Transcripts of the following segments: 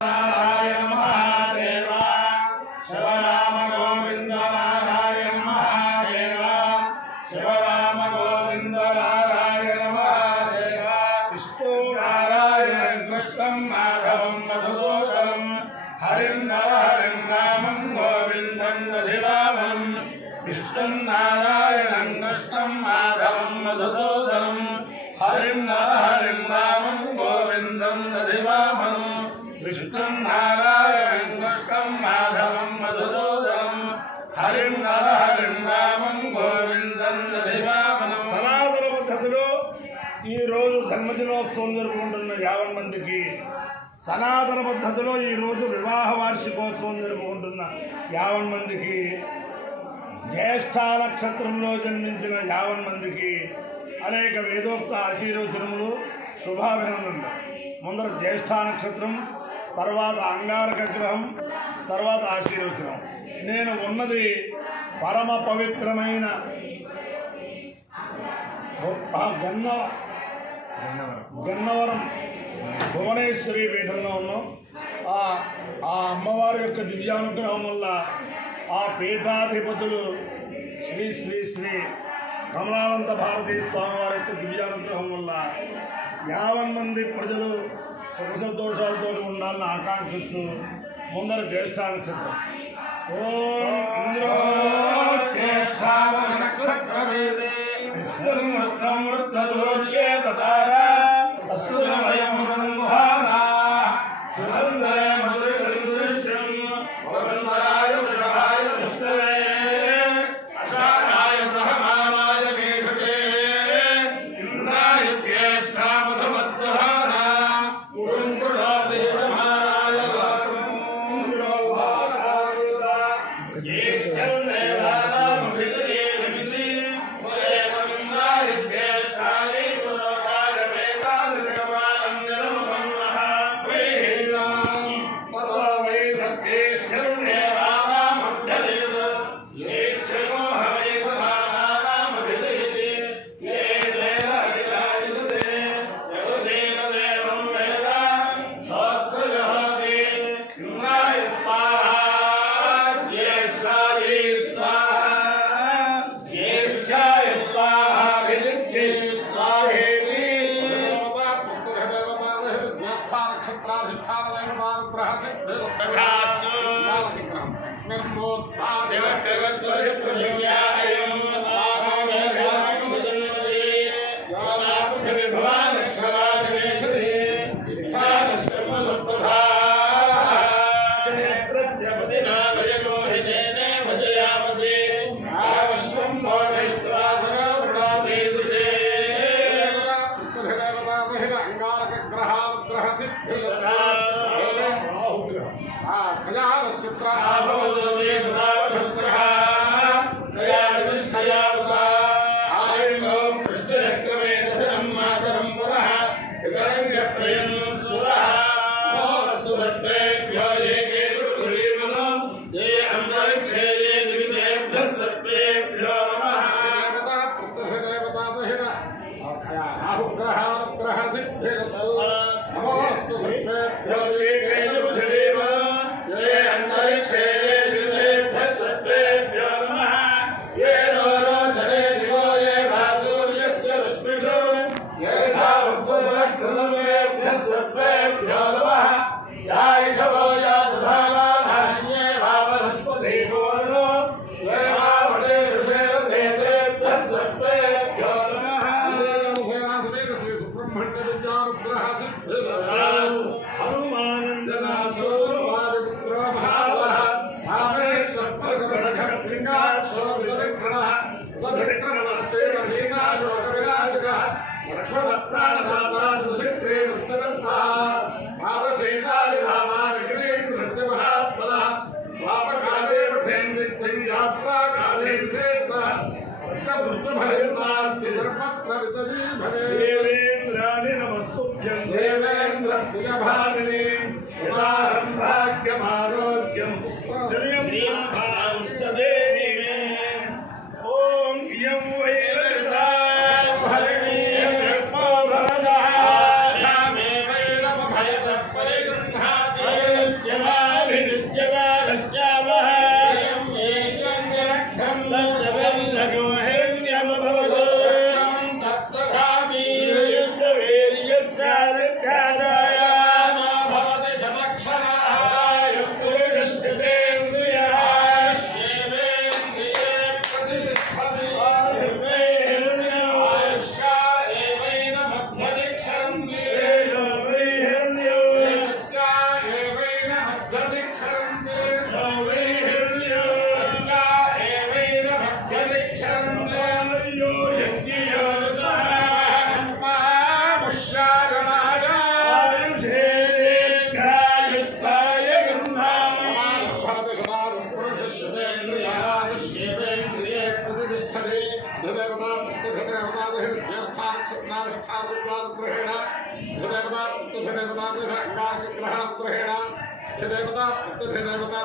नारायण महादेव शिवराम गोविंद नारायण महादेव शिवराम गोविंद नारायण महादेव विष्णु नारायण कृष्णं माधवं मधुसूदनं हरिं रामं गोविंदं दधिवामं विष्णु नारायणं कृष्णं माधवं मधुसूदनं हरिं रामं गोविंदं दधिवामं विष्णु नारायण कृष्णं माधवं मधुसूदनं हरिं रामं गोविंदं दधिवामनं సనాతన పద్ధతిలో ఈ రోజు జన్మదినోత్సవం జరుపుకుంటున్న 50 మందికి సనాతన పద్ధతిలో ఈ రోజు వివాహ వార్షికోత్సవం జరుపుకుంటున్న 50 మందికి జ్యేష్ఠ నక్షత్రంలో జన్మించిన 50 మందికి అనేక వేదోక్త ఆశీర్వచనములు శుభాభినందనలు. ముందర జ్యేష్ఠ నక్షత్రం, తర్వాత అంగారక గ్రహం, తర్వాత ఆశీర్వచనం. నేను ఉన్నది పరమ పవిత్రమైన గన్నవరం భువనేశ్వరి పీఠంలో ఉన్నాం. ఆ అమ్మవారి యొక్క దివ్యానుగ్రహం వల్ల ఆ పీఠాధిపతులు శ్రీ శ్రీ శ్రీ కమలానంద భారతీ స్వామి వారి యొక్క దివ్యానుగ్రహం వల్ల 50 మంది ప్రజలు సుఖ సంతోషాలతో ఉండాలని ఆకాంక్షిస్తూ ముందర జ్యేష్ఠ నక్షత్రం. ఓం ఇంద్రో జ్యేష్ఠావన నక్షత్రవేదే విశ్వముద్రం వృత్తదూర్యే తతారా అస్సురమయం బ్రహ్మానా సురందరే మధురిదృశ్యం వరందరాయ వృషభాయ విష్ణవే అషాఢాయ సహమానాయ మేఘే ఇంద్రాయ జ్యేష్ఠావధమద్దుహాన ఉరుంకుడోదే సమానాయ देवेन्द्राणि नमस्तुभ्यं देवेन्द्र प्रियभामिनी उदाहरं भाग्यमारोग्यं श्रियं भांश्च देवी मे ॐ इयं वै ललिता हरिणी भरदा रामे वै नमः भयतः परिगृह्णाति नक्षत्रानुष्ठानुग्रहेण धिदेवता प्रत्यधिदेवता अंगारग्रहानुग्रहेण धिदेवता प्रत्यधिदेवता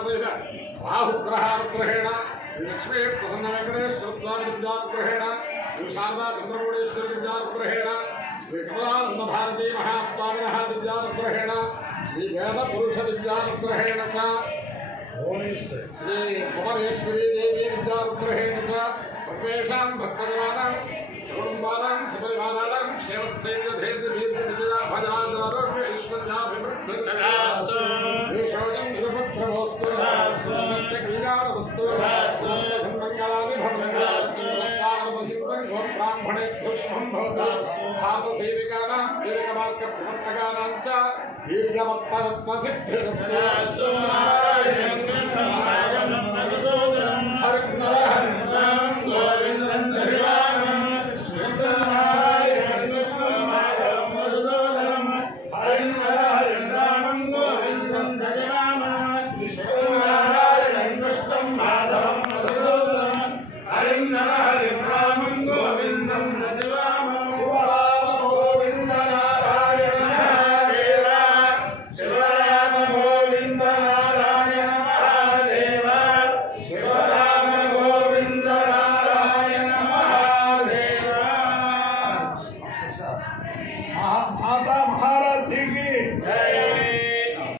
राहुग्रहानुग्रहेण लक्ष्मी प्रसन्न वेंकटेश्वर स्वामी दिव्यानुग्रहेण श्री शारदा चंद्रमौळीश्वरी दिव्यानुग्रहेण श्री कमलानंद भारती महास्वामिनः दिव्यानुग्रहेण श्री वेद पुरुष दिव्यानुग्रहेण च श्री कुमारेश्वरी देवी दिव्यानुग्रहेण च सर्वेषां भक्तजनानां सकुटुम्बानां सपरिवाराणां क्षेमस्थैर्यधैर्यवीर्यविजया भजादरारोग्य ऐश्वर्याभिवृद्धिर्तदास्तु देशोऽयं निरुपद्रवोऽस्तु स्वस्य कल्याणमस्तु समस्त धन्मङ्गलानि भवन्तु नमस्कारमहितं गोब्राह्मणेभ्यो शुभं भवतु भारतसेविकानां दीर्घमार्गप्रवर्तकानां च दीर्घमत्परत्वसिद्धिरस्तु